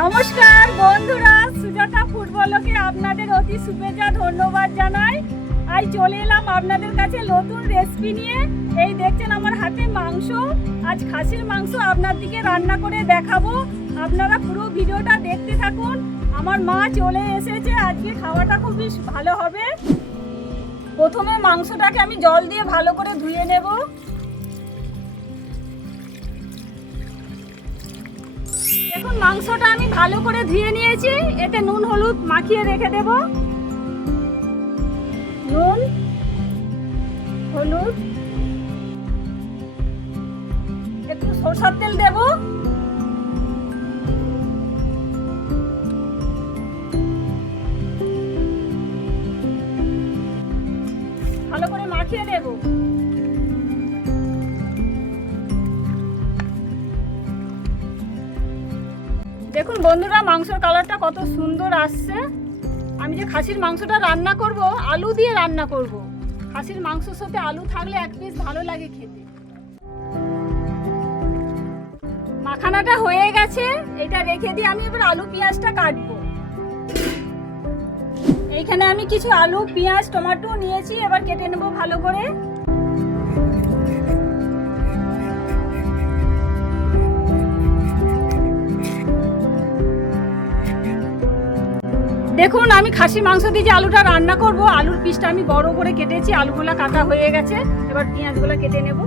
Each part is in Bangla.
নমস্কার বন্ধুরা, সুজাতা ফুটবলকে আপনাদের অতি শুভেচ্ছা, ধন্যবাদ জানাই। আজ চলে এলাম আপনাদের কাছে নতুন রেসিপি নিয়ে। এই দেখছেন আমার হাতে মাংস। আজ খাসির মাংস আপনার দিকে রান্না করে দেখাবো। আপনারা পুরো ভিডিওটা দেখতে থাকুন। আমার মা চলে এসেছে, আজকে খাওয়াটা খুবই ভালো হবে। প্রথমে মাংসটাকে আমি জল দিয়ে ভালো করে ধুয়ে নেব। দেখুন, মাংসটা আমি ভালো করে ধুয়ে নিয়েছি। এতে নুন, হলুদ মাখিয়ে রেখে দেব। নুন, হলুদ, একটু সরষার তেল দেব। ভালো করে মাখিয়ে নেব। দেখুন বন্ধুরা, মাংসের কালারটা কত সুন্দর আসছে। আমি যে খাসির মাংসটা রান্না করব, আলু দিয়ে রান্না করব। খাসির মাংসের সাথে আলু থাকলে এক পিস ভালো লাগে খেতে। মাখানাটা হয়ে গেছে, এটা রেখে দিয়ে আমি এবার আলু পেঁয়াজটা কাটবো। এইখানে আমি কিছু আলু, পেঁয়াজ, টমেটো নিয়েছি, এবার কেটে নেব ভালো করে। দেখুন, আমি খাসি মাংস দিয়ে যে আলুটা রান্না করব, আলুর পিসটা আমি বড় করে কেটেছি আলুগুলো কাটা হয়ে গেছে, এবার পেঁয়াজগুলো কেটে নেব।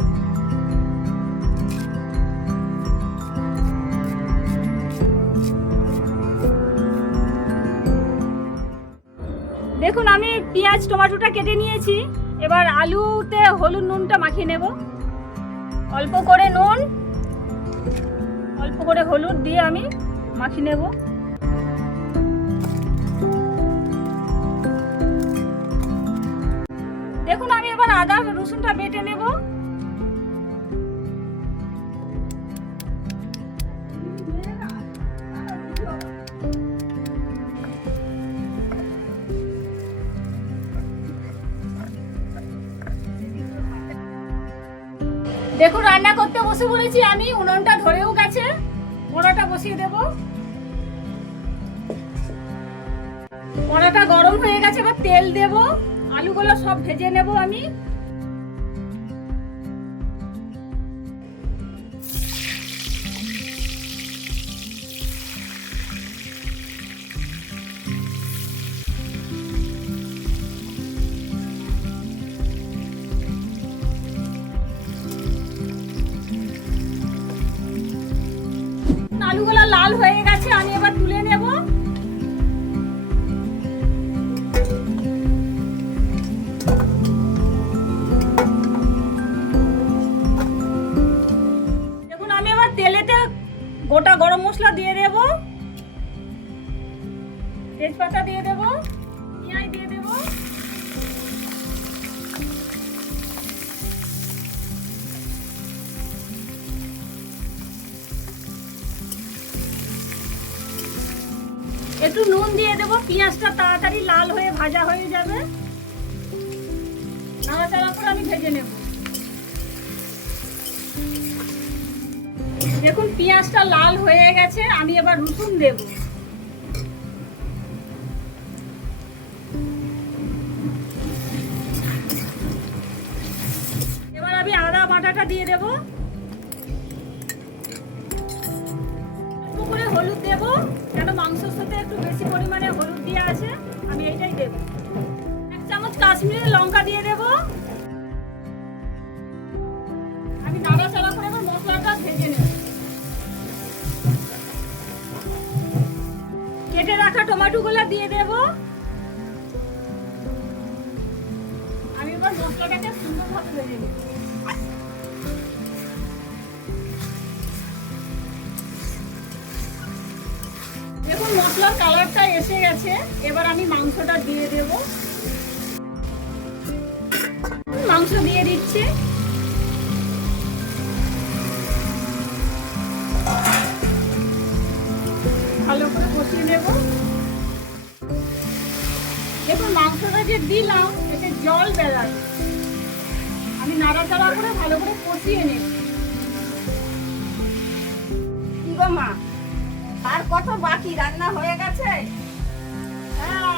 দেখুন, আমি পেঁয়াজ, টমেটোটা কেটে নিয়েছি, এবার আলুতে হলুদ নুনটা মাখিয়ে নেব। অল্প করে নুন, অল্প করে হলুদ দিয়ে আমি মাখিয়ে নেব। রসুনটা বেটে নেব। দেখুন, রান্না করতে বসে পড়েছি আমি, উনুনটা ধরেও গেছে কড়াটা বসিয়ে দেব। কড়াটা গরম হয়ে গেছে, এবার তেল দেবো, আলুগুলো সব ভেজে নেব আমি। তেজপাতা দিয়ে দেব, পেঁয়াজ দিয়ে দেব। একটু নুন দিয়ে দেব, পেঁয়াজটা তাড়াতাড়ি লাল হয়ে ভাজা হয়ে যাবে। নাড়াচাড়া করে আমি ভেজে নেব। দেখুন, পেঁয়াজটা লাল হয়ে গেছে, আমি এবার রসুন দেব। আদা দিয়ে দেব। অল্প করে হলুদ দেব, কেন মাংসের সাথে একটু বেশি পরিমাণে হলুদ দিয়ে আছে, আমি এইটাই দেব। এক চামচ কাশ্মীরি লঙ্কা দিয়ে দেব। আমি নাড়াচাড়া করে এবার মশলাটা ভেজে নেব। কেটে রাখা টমেটো গুলো দিয়ে দেব। আমি এবার মশলাটাকে সুন্দরভাবে ভেজে নেব। মশলার কালারটা এসে গেছে, এবার আমি মাংসটা দিয়ে দেব। মাংস দিয়ে দিচ্ছি। ভালো করে কষিয়ে নেব। দেখুন, মাংসটা যে দিলাম, এতে জল বেড়াবে আমি নাড়াচাড়া করে ভালো করে কষিয়ে নেব। মা? আর কত বাকি? রান্না হয়ে গেছে? হ্যাঁ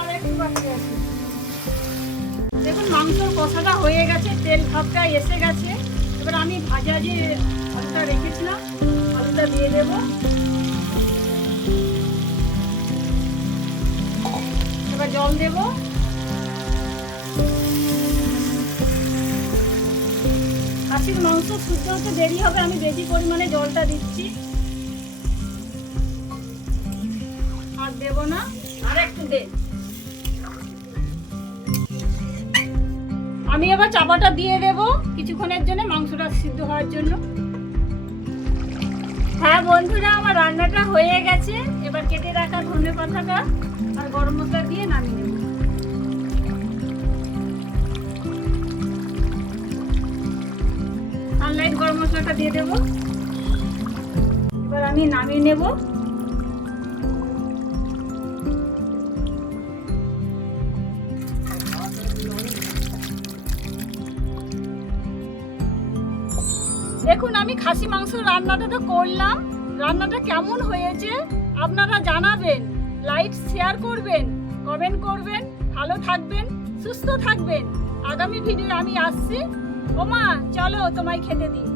দেখুন, মাংসর কষাটা হয়ে গেছে, তেল ভাবটা এসে গেছে। এবার আমি ভাজা যে আলুটা রেখেছিলাম, আলুটা দিয়ে দেব। এবার জল দেব। খাসির মাংস শুদ্ধ হতে দেরি হবে, আমি বেশি পরিমাণে জলটা দিচ্ছি। না? আর একটু দে। আমি এবার চাপাটা দিয়ে দেব কিছুক্ষণের জন্য মাংসটা সিদ্ধ হওয়ার জন্য। হ্যাঁ বন্ধুরা, আমার রান্নাটা হয়ে গেছে। এবার কেটে রাখা ধনে পাতাটা আর গরম মশলা দিয়ে নামিয়ে নেব। সানলাইট গরম মশলাটা দিয়ে দেব। এবার আমি নামিয়ে নেব। দেখুন, আমি খাসি মাংস রান্নাটা তো করলাম। রান্নাটা কেমন হয়েছে আপনারা জানাবেন। লাইক, শেয়ার করবেন, কমেন্ট করবেন, ভালো থাকবেন, সুস্থ থাকবেন। আগামী ভিডিও আমি আসছি। ওমা, চলো তোমায় খেতে দিই।